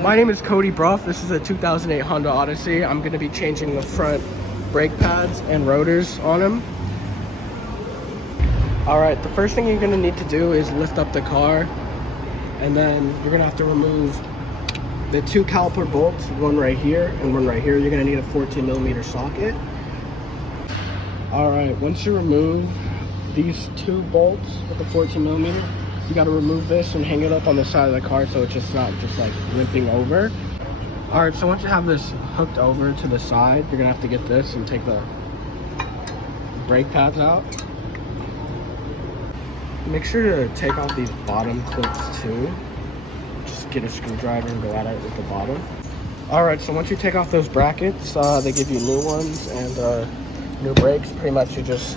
My name is Cody Bruff. This is a 2008 Honda Odyssey. I'm going to be changing the front brake pads and rotors on them. Alright, the first thing you're going to need to do is lift up the car, and then you're going to have to remove the two caliper bolts, one right here and one right here. You're going to need a 14mm socket. Alright, once you remove these two bolts with the 14mm, you got to remove this and hang it up on the side of the car so it's just not just like limping over. Alright, so once you have this hooked over to the side, you're gonna have to get this and take the brake pads out. Make sure to take off these bottom clips too. Just get a screwdriver and go at it with the bottom. Alright, so once you take off those brackets, they give you new ones and new brakes. Pretty much you just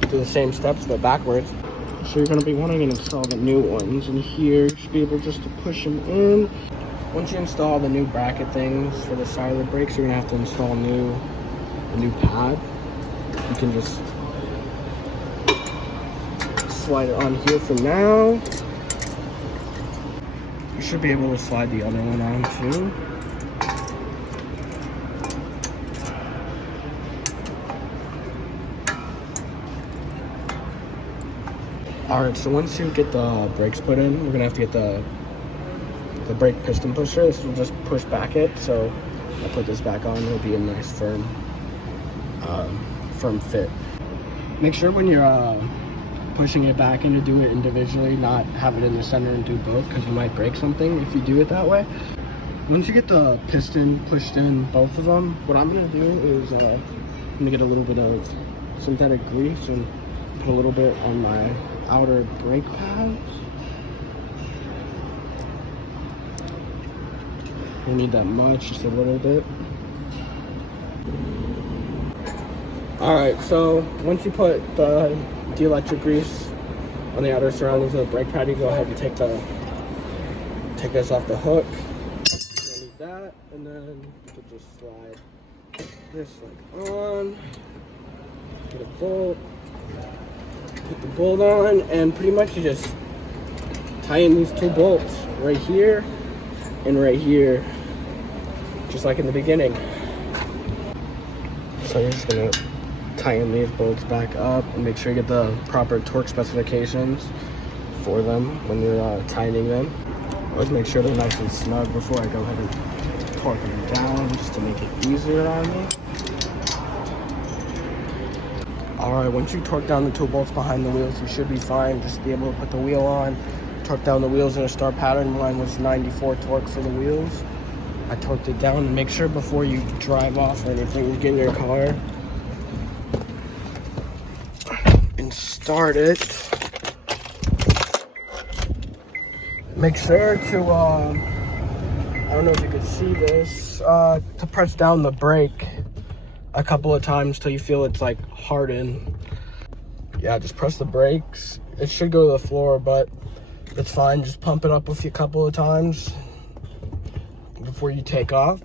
do the same steps but backwards. So you're going to be wanting to install the new ones, and here you should be able just to push them in. Once you install the new bracket things for the side of the brakes, you're going to have to install a new pad. You can just slide it on here for now. You should be able to slide the other one on too. Alright, so once you get the brakes put in, we're gonna have to get the brake piston pusher. This will just push back it, so I'll put this back on. It'll be a nice firm fit. Make sure when you're pushing it back in to do it individually, not have it in the center and do both, because you might break something if you do it that way. Once you get the piston pushed in, both of them, what I'm gonna do is I'm gonna get a little bit of synthetic grease and put a little bit on my outer brake pads. You don't need that much, just a little bit. Alright, so once you put the electric grease on the outer surroundings of the brake pad, you go ahead and take this off the hook. You don't need that, and then you can just slide this like on, get a bolt. Put the bolt on, and pretty much you just tie in these two bolts right here and right here, just like in the beginning. So you're just gonna tie in these bolts back up and make sure you get the proper torque specifications for them when you're tightening them. Always make sure they're nice and snug before I go ahead and torque them down, just to make it easier on me. Alright, once you torque down the two bolts behind the wheels, you should be fine. Just be able to put the wheel on, torque down the wheels in a star pattern. Mine was 94 torque for the wheels. I torqued it down, and make sure before you drive off or anything, you get in your car and start it. Make sure to, I don't know if you could see this, to press down the brake a couple of times till you feel it's like hardened. Yeah, just press the brakes. It should go to the floor, but it's fine. Just pump it up with you a couple of times before you take off.